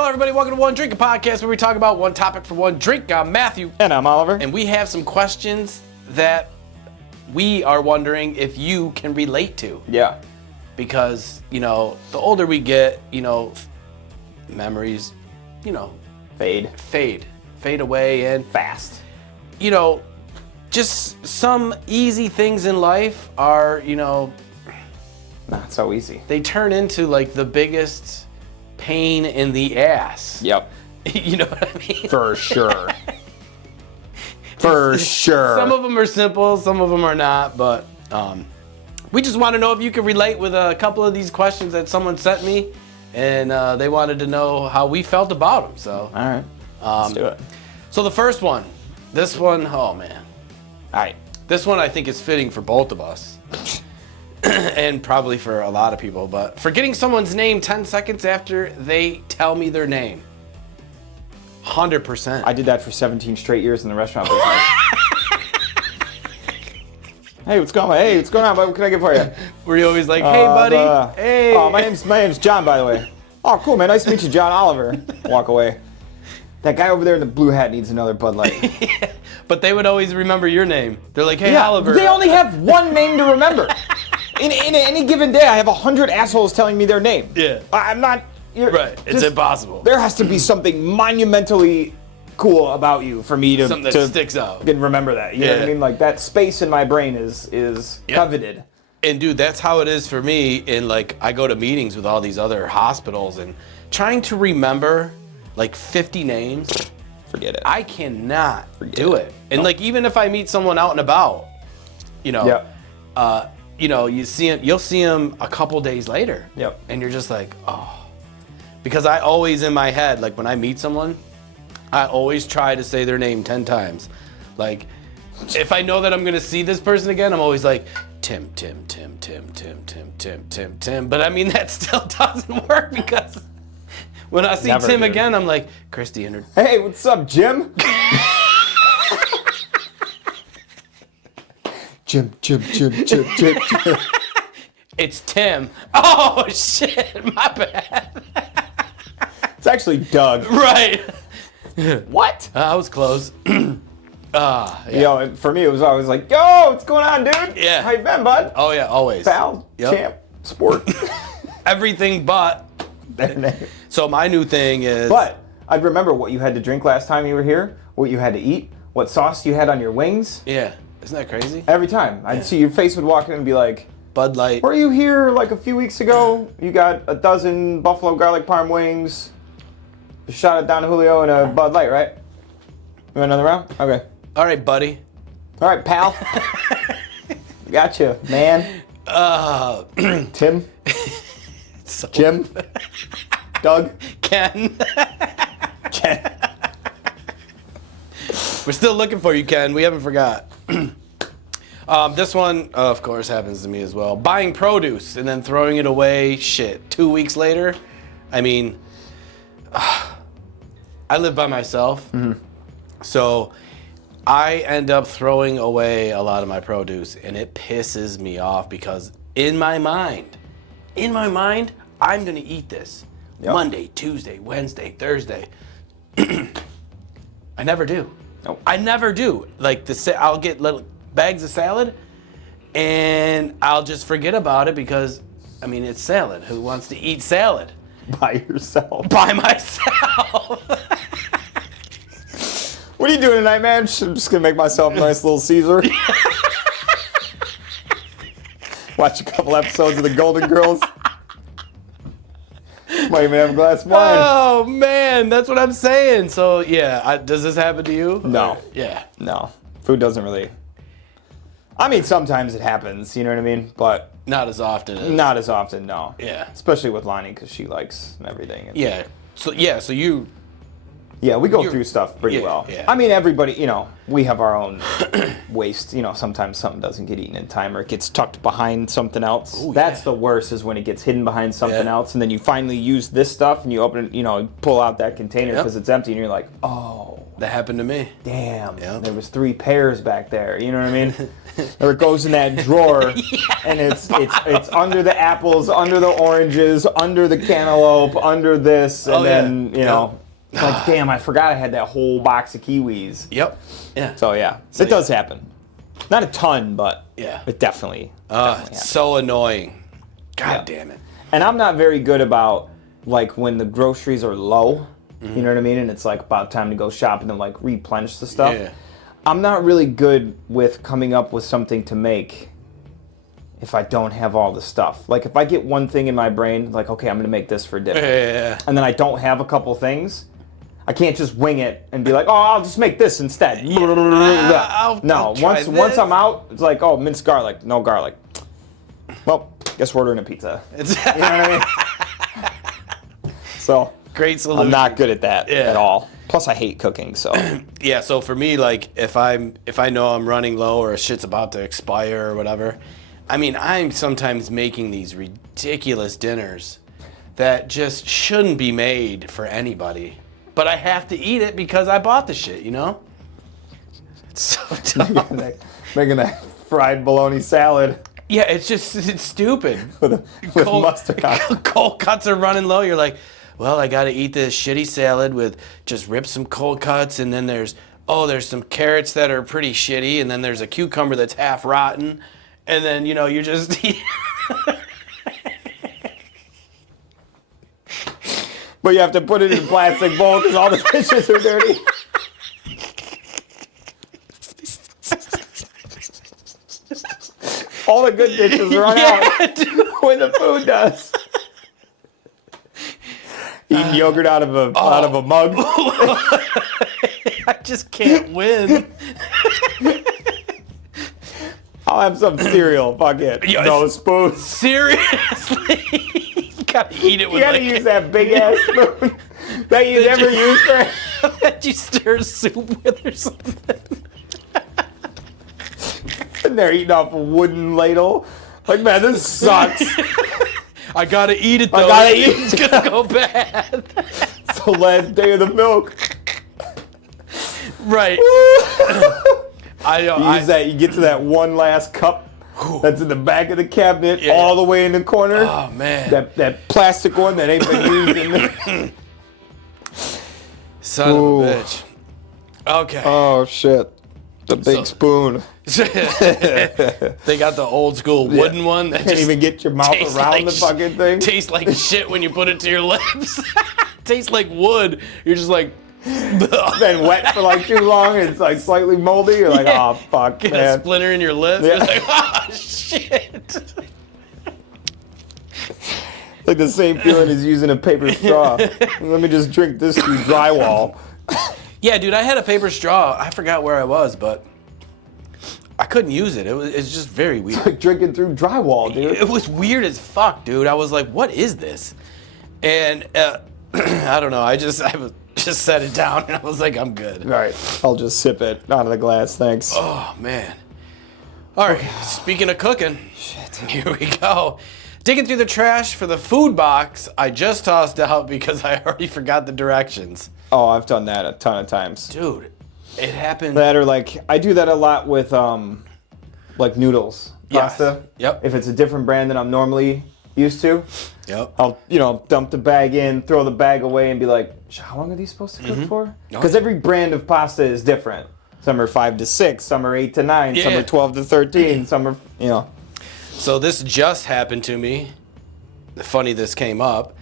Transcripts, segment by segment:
Hello, everybody. Welcome to One Drink, a podcast where we talk about one topic for one drink. I'm Matthew. And I'm Oliver. And we have some questions that we are wondering if you can relate to. Yeah. Because, the older we get, memories, fade away. And Fast. Just some easy things in life are, Not so easy. they turn into like the biggest pain in the ass. Yep. You know what I mean? For sure. For sure. Some of them are simple, some of them are not, but we just want to know if you can relate with a couple of these questions that someone sent me, and they wanted to know how we felt about them. So, All right. Let's do it. So the first one, this one, oh man. All right. This one I think is fitting for both of us. And probably for a lot of people, but forgetting someone's name 10 seconds after they tell me their name. 100%. I did that for 17 straight years in the restaurant business. Hey, what's going on? Hey, what's going on? What can I get for you? Were you always like, hey, buddy? Hey. Oh, my name's John, by the way. Oh, cool, man. Nice to meet you, John Oliver. Walk away. That guy over there in the blue hat needs another Bud Light. Yeah, but they would always remember your name. They're like, hey, Oliver. They only have one name to remember. In any given day, I have 100 assholes telling me their name. Yeah. I'm not... Right. It's impossible. There has to be something monumentally cool about you for me to... Something that sticks out. And remember that. You know what I mean? Like, that space in my brain is coveted. And, dude, that's how it is for me. And, like, I go to meetings with all these other hospitals and trying to remember, like, 50 names. Forget it. I cannot do it. And, like, even if I meet someone out and about, you'll see them a couple days later. Yep. And you're just like, oh. Because I always, in my head, like when I meet someone, I always try to say their name 10 times. Like, if I know that I'm going to see this person again, I'm always like, Tim. But I mean, that still doesn't work because when I see Tim again, I'm like, Christy entered. Hey, what's up, Jim? Jim. It's Tim. Oh, shit, my bad. It's actually Doug. Right. What? I was close. Yeah. For me, it was always like, yo, what's going on, dude? Yeah. How you been, bud? Oh, yeah, always. Pal, champ, sport. Everything but Their name. So my new thing is... But I'd remember what you had to drink last time you were here, what you had to eat, what sauce you had on your wings. Yeah. Isn't that crazy? Every time. I'd see your face would walk in and be like, Bud Light. were you here like a few weeks ago? You got a dozen buffalo garlic parm wings, a shot of Don Julio, and a Bud Light, right? You want another round? Okay. All right, buddy. All right, pal. Gotcha, man. Tim. Jim. Doug. Ken. Ken. We're still looking for you, Ken. We haven't forgot. This one, of course, happens to me as well. Buying produce and then throwing it away, 2 weeks later. I mean, I live by myself. Mm-hmm. So I end up throwing away a lot of my produce, and it pisses me off because in my mind, I'm going to eat this Monday, Tuesday, Wednesday, Thursday. I never do. Nope. I never do. Like, I'll get little bags of salad, and I'll just forget about it because, I mean, it's salad. Who wants to eat salad? By yourself. By myself. What are you doing tonight, man? I'm just going to make myself a nice little Caesar. Watch a couple episodes of The Golden Girls. Might even have a glass of wine. Oh, man. That's what I'm saying. So, yeah. Does this happen to you? No. Yeah. No. Food doesn't really... I mean, sometimes it happens, you know what I mean? But... Not as often. Not as often, no. Yeah. Especially with Lonnie, because she likes everything. Yeah. So you Yeah, we go through stuff pretty yeah, well. yeah. I mean, everybody, we have our own waste. Sometimes something doesn't get eaten in time or it gets tucked behind something else. Ooh, That's yeah. the worst is when it gets hidden behind something Yeah. else and then you finally use this stuff and you open it, pull out that container Yep. because it's empty and you're like, oh, That happened to me. damn, Yep. there was 3 pears back there. You know what I mean? Or it goes in that drawer and it's under the apples, under the oranges, under the cantaloupe, under this, and then, it's like, damn, I forgot I had that whole box of kiwis. Yep. Yeah. So, yeah, it does happen. Not a ton, but Yeah. it definitely It's happens. so annoying. God Yeah. damn it. And I'm not very good about, like, when the groceries are low, you know what I mean? And it's, like, about time to go shopping and, like, replenish the stuff. Yeah. I'm not really good with coming up with something to make if I don't have all the stuff. Like, if I get one thing in my brain, like, okay, I'm going to make this for dinner. Yeah. And then I don't have a couple things, I can't just wing it and be like, oh, I'll just make this instead. I'll No, try once this. I'm out, it's like, oh, minced garlic. No garlic. Well, guess we're ordering a pizza. It's You know what I mean? So, great solution. I'm not good at that Yeah. at all. Plus, I hate cooking, so. Yeah, so for me, like, if I know I'm running low or shit's about to expire or whatever, I mean, I'm sometimes making these ridiculous dinners that just shouldn't be made for anybody. But I have to eat it because I bought the shit, It's so dumb. Making that fried bologna salad Yeah, it's stupid. with mustard on it. Cold cuts are running low. You're like, well, I got to eat this shitty salad with just rip some cold cuts, and then there's some carrots that are pretty shitty, and then there's a cucumber that's half rotten, and then you're just But you have to put it in a plastic bowl because all the dishes are dirty. All the good dishes run out when the food does. Eating yogurt out of a mug. I just can't win. I'll have some cereal. Fuck it. Yeah, No spoon. Seriously, you gotta eat it You with gotta use that big ass spoon that you never use for. that you stir soup with or something. And they're eating off a wooden ladle. Like, man, this sucks. I gotta eat it though. I gotta eat It's gonna go bad. It's the last day of the milk. Right. You use that. You get to that one last cup that's in the back of the cabinet, all the way in the corner. Oh man. That plastic one that ain't been used in there. Son Ooh. of a bitch. Okay. Oh shit! The big spoon. They got the old school wooden one that Can't just even get your mouth tastes around like the fucking thing. tastes like shit when you put it to your lips. Tastes like wood. You're just like. Been wet for like too long and it's like slightly moldy. You're like, Yeah. oh fuck, Get man. a splinter in your lip. Yeah. You're like, oh shit. Like the same feeling as using a paper straw. Let me just drink this through drywall. Yeah, dude, I had a paper straw. I forgot where I was, but I couldn't use it. It's just very weird. Like drinking through drywall, dude. It was weird as fuck, dude. I was like, what is this? And I don't know. I just set it down and I was like, I'm good. All right, I'll just sip it out of the glass, thanks. Oh, man. All right, speaking of cooking, Shit. here we go. Digging through the trash for the food box I just tossed out because I already forgot the directions. Oh, I've done that a ton of times. Dude, it happened. That or like, I do that a lot with like noodles, Yes. pasta. Yep. If it's a different brand than I'm normally used to, Yep. I'll dump the bag in, throw the bag away, and be like, how long are these supposed to cook for? Because every brand of pasta is different. Some are 5 to 6, some are 8 to 9, some Yeah. are 12 to 13, some are, So this just happened to me. Funny this came up.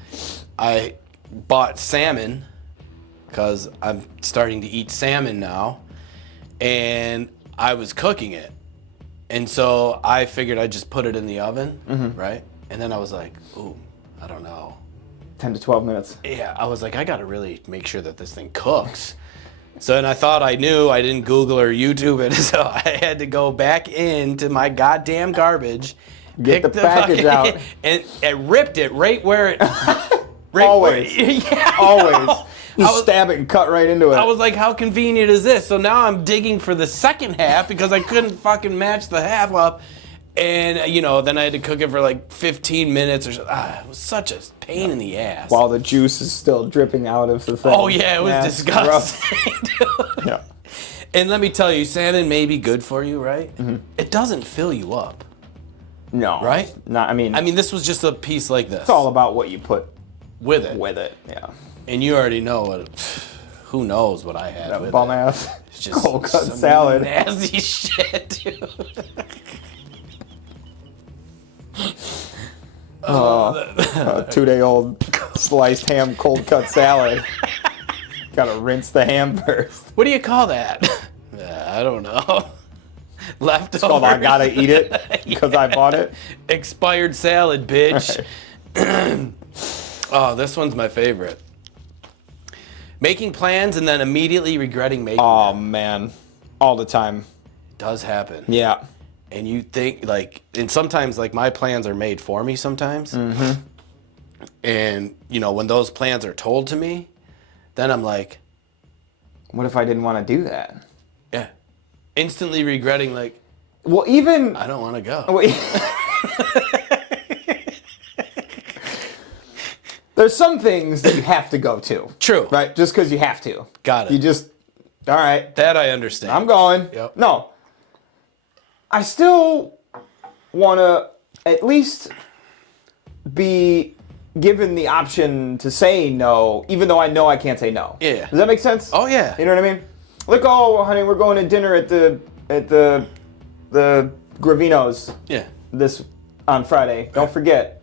I bought salmon because I'm starting to eat salmon now, and I was cooking it. And so I figured I'd just put it in the oven, right? And then I was like, ooh, I don't know. 10 to 12 minutes. Yeah, I was like, I gotta really make sure that this thing cooks. So then I thought I knew. I didn't Google or YouTube it, so I had to go back into my goddamn garbage, Get pick the package fucking- out. and ripped it right where it. Right Always. Where, yeah, I Always. know. Just stab it and cut right into it. I was like, how convenient is this? So now I'm digging for the second half because I couldn't fucking match the half up. And, you know, then I had to cook it for like 15 minutes or so. It was such a pain in the ass. While the juice is still dripping out of the thing. Oh, yeah, it was disgusting. Yeah. And let me tell you, salmon may be good for you, right? Mm-hmm. It doesn't fill you up. No. Right? Not. I mean, this was just a piece like this. It's all about what you put with it. Yeah. And you already know what. Who knows what I had that with bum it. ass It's just cold cut salad. Nasty shit, dude. 2-day-old sliced ham cold cut salad. Gotta rinse the ham first. What do you call that? I don't know. Leftovers. It's called I gotta eat it because I bought it. Expired salad, bitch. Right. Oh, this one's my favorite. Making plans and then immediately regretting making Oh them. man, all the time. Does happen. Yeah. And you think like, and sometimes like my plans are made for me sometimes. Mm-hmm. And you know when those plans are told to me, then I'm like, what if I didn't want to do that? Yeah. Instantly regretting like, well, even I don't want to go. There's some things that you have to go to. True. Right? Just because you have to. Got it. You just, all right. That I understand. I'm going. Yep. No. I still want to at least be given the option to say no, even though I know I can't say no. Yeah. Does that make sense? Oh yeah. You know what I mean? Like, oh, honey, we're going to dinner at the Gravino's. Yeah. This on Friday. Don't forget.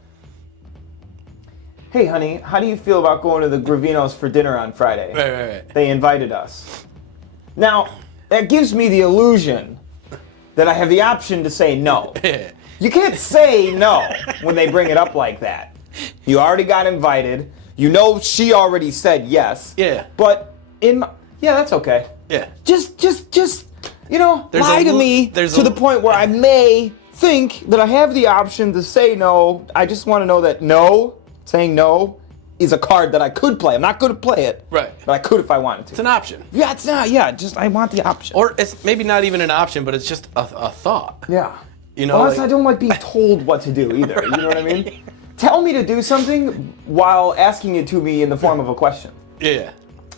Hey, honey, how do you feel about going to the Gravino's for dinner on Friday? Right. They invited us. Now, that gives me the illusion that I have the option to say no. You can't say no when they bring it up like that. You already got invited. You know she already said yes. Yeah. But yeah, that's okay. Yeah. Just, you know, lie to me to the point where I may think that I have the option to say no. I just want to know that saying no is a card that I could play. I'm not going to play it. Right. But I could if I wanted to. It's an option. Yeah, it's not. Yeah, just I want the option. Or it's maybe not even an option, but it's just a thought. Yeah. You know, Plus, I don't like being told what to do either. You know what I mean? Tell me to do something while asking it to me in the form of a question. Yeah.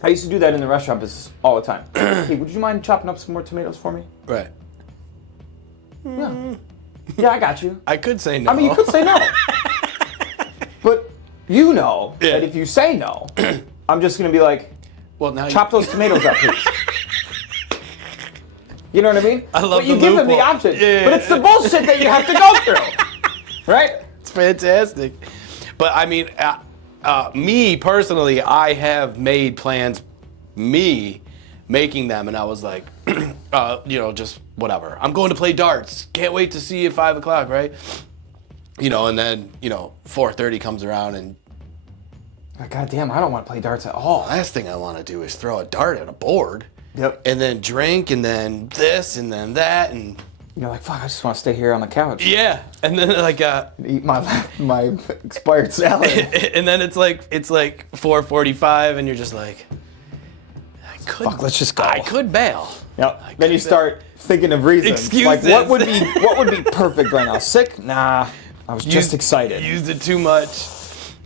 I used to do that in the restaurant business all the time. Hey, would you mind chopping up some more tomatoes for me? Right. Yeah. Yeah, I got you. I could say no. I mean, you could say no. But you know Yeah. that if you say no, I'm just going to be like, well, now chop those tomatoes up, please. You know what I mean? I love but you the give them the loophole. option. Yeah. But it's the bullshit that you have to go through. Right? It's fantastic. But I mean, me personally, I have made plans, me making them, and I was like, you know, just whatever. I'm going to play darts. Can't wait to see you at 5 o'clock, right? You know, and then, 4:30 comes around, and God damn, I don't want to play darts at all. last thing I want to do is throw a dart at a board. Yep. And then drink, and then this, and then that, and You're like, fuck, I just want to stay here on the couch. yeah. And then like, Eat my expired salad. and then it's like 4:45, and you're just like, I could. Fuck, let's just go. I could bail. Yep. Then you start thinking of reasons. Excuses. Like, what would be perfect right now? Sick? Nah. I was just excited. Used it too much.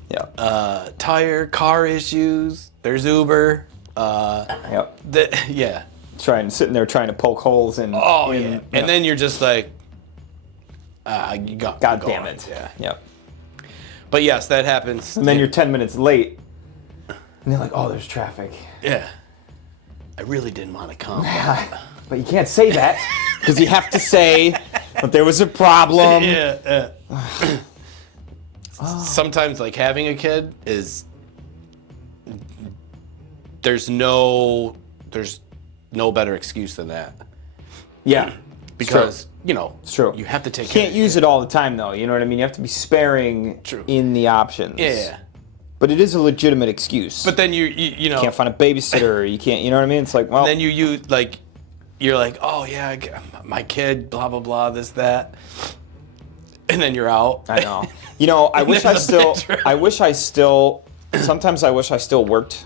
Yeah. Car issues. There's Uber. Yep. Yeah. Sitting there trying to poke holes in. Oh in, yeah. you know. And then you're just like, you got. God damn it. Yeah. Yep. But yes, that happens. And then you're 10 minutes late. And they're like, oh, there's traffic. Yeah. I really didn't want to come. But you can't say that because you have to say that there was a problem. Yeah. Sometimes like having a kid is there's no better excuse than that. Yeah. Because, It's true. you have to take You care can't of use it all the time, though. You know what I mean? You have to be sparing True. in the options. Yeah. But it is a legitimate excuse. But then you know, can't find a babysitter. You can't, you know what I mean? It's like, well. then you're like, oh yeah, my kid, blah blah blah, this that, and then you're out. I know. I wish I there's a still. picture. Sometimes I wish I still worked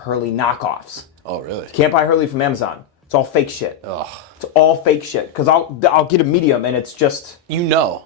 Hurley knockoffs. Oh, really? Can't buy Hurley from Amazon. It's all fake shit. Ugh. It's all fake shit. Because I'll get a medium and it's just... You know.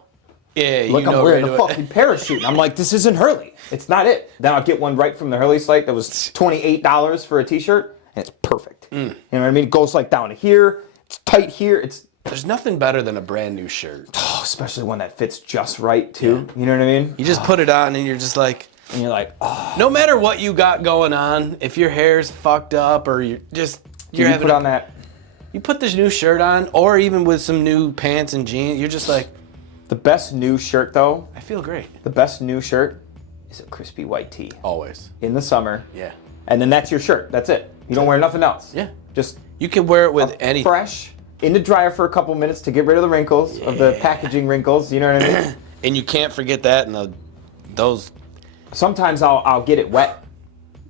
Yeah, you like know. I'm wearing right a fucking parachute. And I'm like, this isn't Hurley. It's not it. Then I'll get one right from the Hurley site that was $28 for a t-shirt. And it's perfect. You know what I mean? It goes like down to here. It's tight here. There's nothing better than a brand new shirt. Oh, especially one that fits just right, too. Yeah. You know what I mean? You just put it on and you're just like... And you're like, oh. No matter what you got going on, if your hair's fucked up or you're having put on that... You put this new shirt on, or even with some new pants and jeans, you're just like... The best new shirt, though... I feel great. The best new shirt is a crispy white tee. Always. In the summer. Yeah. And then that's your shirt. That's it. You don't wear nothing else. Yeah. Just... You can wear it with anything. Fresh. In the dryer for a couple minutes to get rid of the wrinkles, of the packaging wrinkles. You know what I mean? And you can't forget that and those... Sometimes I'll get it wet,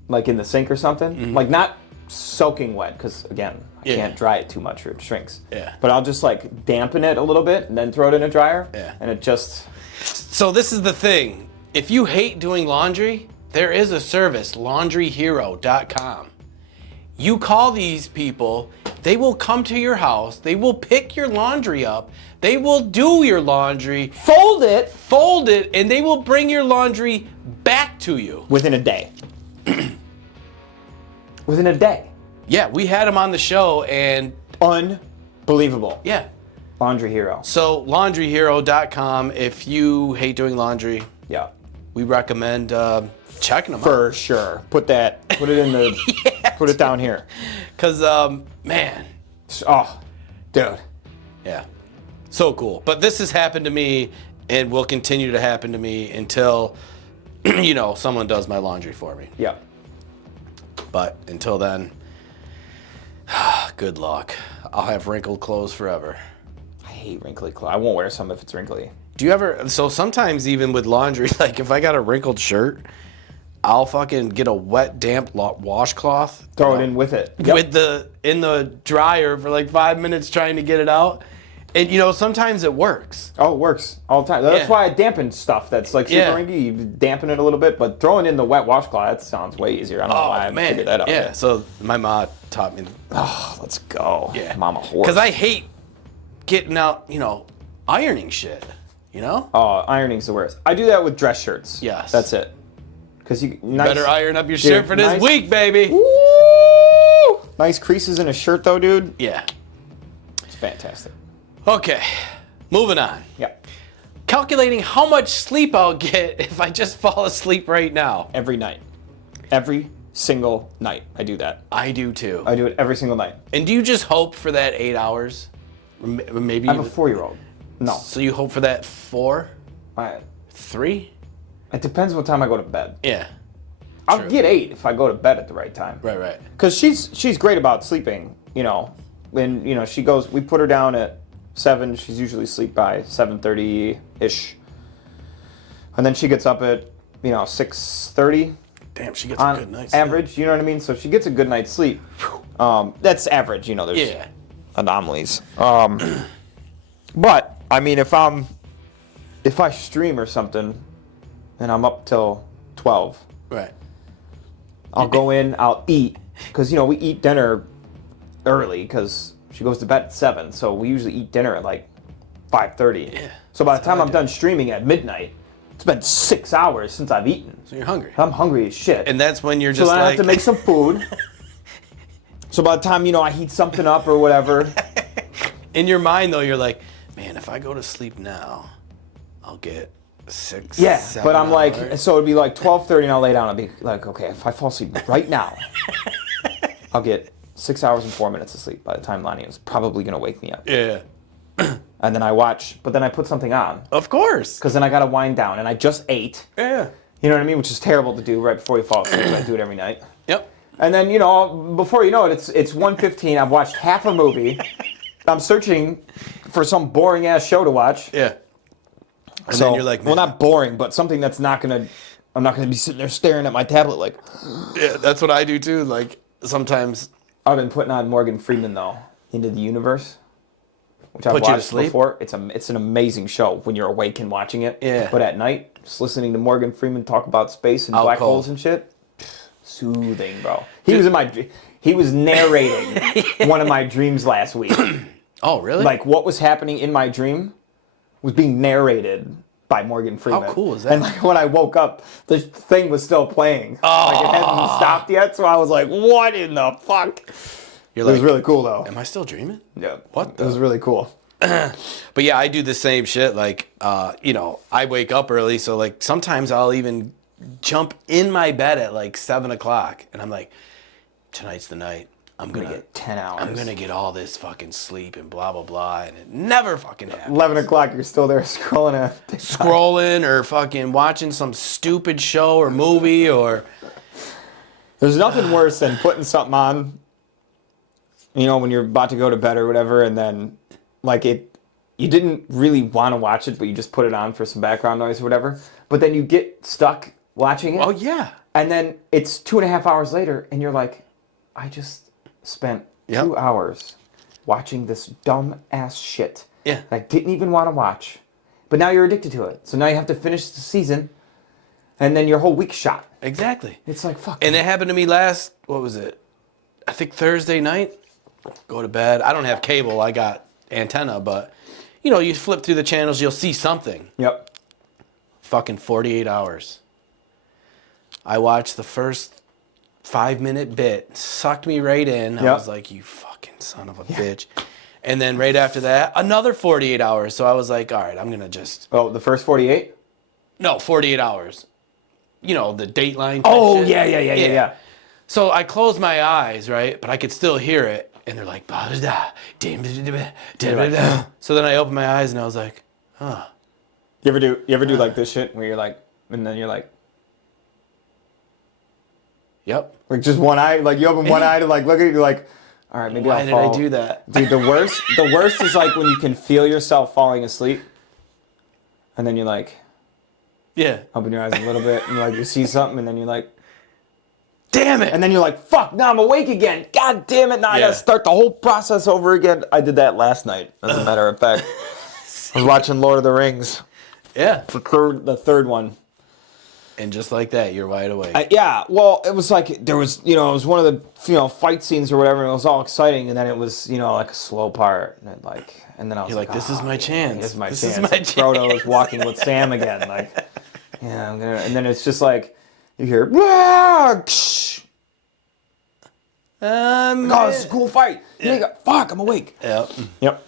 like in the sink or something. Like not soaking wet, because again, I can't dry it too much or it shrinks. Yeah. But I'll just like dampen it a little bit and then throw it in a dryer. Yeah. And it just... So this is the thing. If you hate doing laundry, there is a service, laundryhero.com. You call these people, they will come to your house, they will pick your laundry up, they will do your laundry, fold it, and they will bring your laundry back to you. Within a day. Within a day. Yeah, we had them on the show and... Unbelievable. Yeah. Laundry Hero. So, laundryhero.com, if you hate doing laundry, yeah, we recommend checking them out. For sure. Put it in the... Put it down here. Because, man. Oh, dude. Yeah. So cool. But this has happened to me and will continue to happen to me until, someone does my laundry for me. Yeah. But until then, good luck. I'll have wrinkled clothes forever. I hate wrinkly clothes. I won't wear some if it's wrinkly. Do you ever... So sometimes even with laundry, like if I got a wrinkled shirt... I'll fucking get a wet, damp washcloth. Throw it in with it. Yep. In the dryer for like 5 minutes trying to get it out. And sometimes it works. Oh, it works all the time. That's why I dampen stuff that's like super wrinkly. You dampen it a little bit, but throwing in the wet washcloth, that sounds way easier. I don't know why I figured that out. Yeah, so my mom taught me. Oh, let's go. Yeah. Mama horse. Because I hate getting out, ironing shit, Oh, ironing's the worst. I do that with dress shirts. Yes. That's it. Because you better iron up your shirt for this week, baby. Woo! Nice creases in a shirt, though, dude. Yeah. It's fantastic. Okay, moving on. Yep. Calculating how much sleep I'll get if I just fall asleep right now. Every night. Every single night. I do that. I do too. I do it every single night. And do you just hope for that 8 hours? Maybe. I have a 4-year-old. No. So you hope for that 4? 3? It depends what time I go to bed. Yeah. I'll get 8 if I go to bed at the right time. Right. Because she's great about sleeping, When, she goes, we put her down at 7. She's usually asleep by 7:30-ish. And then she gets up at, 6:30. Damn, she gets a good night's average, sleep. You know what I mean? So she gets a good night's sleep. That's average, there's anomalies. But, I mean, if I stream or something and I'm up till 12. Right. I'll go in, I'll eat. Because, we eat dinner early because she goes to bed at 7. So we usually eat dinner at like 5:30. Yeah. So by the time I'm done streaming at midnight, it's been 6 hours since I've eaten. So you're hungry. I'm hungry as shit. And that's when you're just So then I have to make some food. So by the time, I heat something up or whatever. In your mind, though, you're like, man, if I go to sleep now, I'll get 6, yeah, 7 but I'm hours. like, so it'd be like 12:30 and I'll lay down. I'll be like, okay, if I fall asleep right now, I'll get 6 hours and 4 minutes of sleep by the time Lonnie is probably going to wake me up. Yeah. And then I watch, but then I put something on. Of course. Because then I got to wind down, and I just ate. Yeah. You know what I mean? Which is terrible to do right before you fall asleep. I do it every night. Yep. And then, before you know it, it's 1:15. I've watched half a movie. I'm searching for some boring-ass show to watch. Yeah. And So, then you're like, man. well, not boring, but something that's I'm not going to be sitting there staring at my tablet like. Yeah, that's what I do too. Like, sometimes. I've been putting on Morgan Freeman, though, Into the Universe, which I've Put you to watched sleep? before. It's an amazing show when you're awake and watching it. Yeah. But at night, just listening to Morgan Freeman talk about space and Out black cold. holes and shit, soothing, bro. He was narrating one of my dreams last week. Oh, really? Like, what was happening in my dream was being narrated by Morgan Freeman. How cool is that? And like when I woke up, the thing was still playing. Oh. Like it hadn't stopped yet, so I was like, what in the fuck? It was really cool though. Am I still dreaming? Yeah. What? It was really cool. But yeah, I do the same shit. Like, I wake up early, so like sometimes I'll even jump in my bed at like 7 o'clock, and I'm like, tonight's the night. I'm gonna get 10 hours. I'm gonna get all this fucking sleep and blah blah blah, and it never fucking happens. 11 o'clock, you're still there scrolling Scrolling or fucking watching some stupid show or movie or. There's nothing worse than putting something on, when you're about to go to bed or whatever, and then like you didn't really want to watch it, but you just put it on for some background noise or whatever. But then you get stuck watching it. Oh yeah. And then it's 2.5 hours later, and you're like, I just spent 2 hours watching this dumb ass shit that I didn't even want to watch. But now you're addicted to it. So now you have to finish the season, and then your whole week's shot. Exactly. It's like, fuck. And it happened to me last, what was it? I think Thursday night. Go to bed. I don't have cable. I got antenna, but you flip through the channels, you'll see something. Yep. Fucking 48 hours. I watched the first 5-minute bit, sucked me right in. I was like, you fucking son of a bitch. And then right after that, another 48 hours. So I was like, all right, I'm going to just... Oh, the first 48? No, 48 hours. The Dateline. Oh, yeah. So I closed my eyes, right? But I could still hear it. And they're like, so then I opened my eyes and I was like, huh. You ever do like this shit where you're like, and then you're like, yep. Like just one eye, like you open one eye to like look at it, you're like, all right, maybe I'll fall. Why did I do that? Dude, the worst is like when you can feel yourself falling asleep, and then you're like, open your eyes a little bit, and like you see something, and then you're like, damn it, and then you're like, fuck, now I'm awake again. God damn it, now I gotta start the whole process over again. I did that last night, as a matter of fact. I was watching Lord of the Rings. Yeah. The third one. And just like that, you're wide awake. Well, it was like, there was, it was one of the, fight scenes or whatever, and it was all exciting, and then it was, like a slow part, and then I was like, this is my chance. This is my chance. Frodo is walking with Sam again, and then it's just like, you hear, this is a cool fight. Fuck, I'm awake. Yep.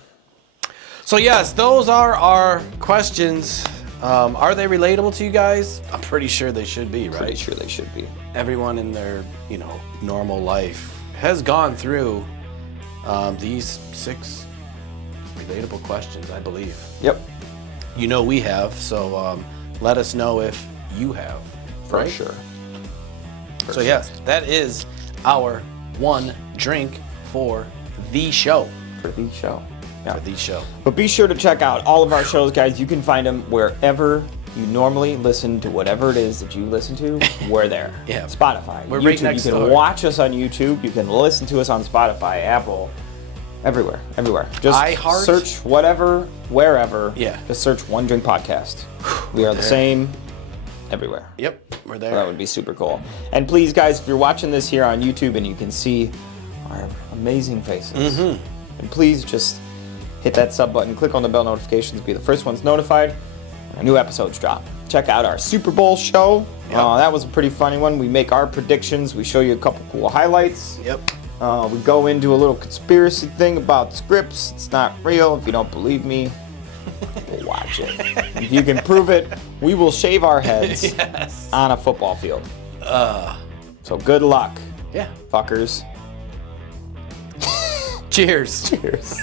So yes, those are our questions. Are they relatable to you guys? I'm pretty sure they should be, right? Pretty sure they should be. Everyone in their, normal life has gone through these 6 relatable questions, I believe. Yep. We have, so let us know if you have. For right? sure. So yes, that is our one drink for the show. For the show. For the show. But be sure to check out all of our shows, guys. You can find them wherever you normally listen to whatever it is that you listen to. We're there. Spotify. We're YouTube. right next door. You can watch us on YouTube. You can listen to us on Spotify, Apple, everywhere. Just search whatever, wherever. Just search One Drink Podcast. We are the same everywhere. Yep, we're there. So that would be super cool. And please, guys, if you're watching this here on YouTube and you can see our amazing faces, and please just hit that sub button, click on the bell notifications, be the first ones notified when new episodes drop. Check out our Super Bowl show. That was a pretty funny one. We make our predictions. We show you a couple cool highlights. Yep. We go into a little conspiracy thing about scripts. It's not real. If you don't believe me, we'll watch it. If you can prove it, we will shave our heads on a football field. So good luck. Yeah. Fuckers. Cheers. Cheers.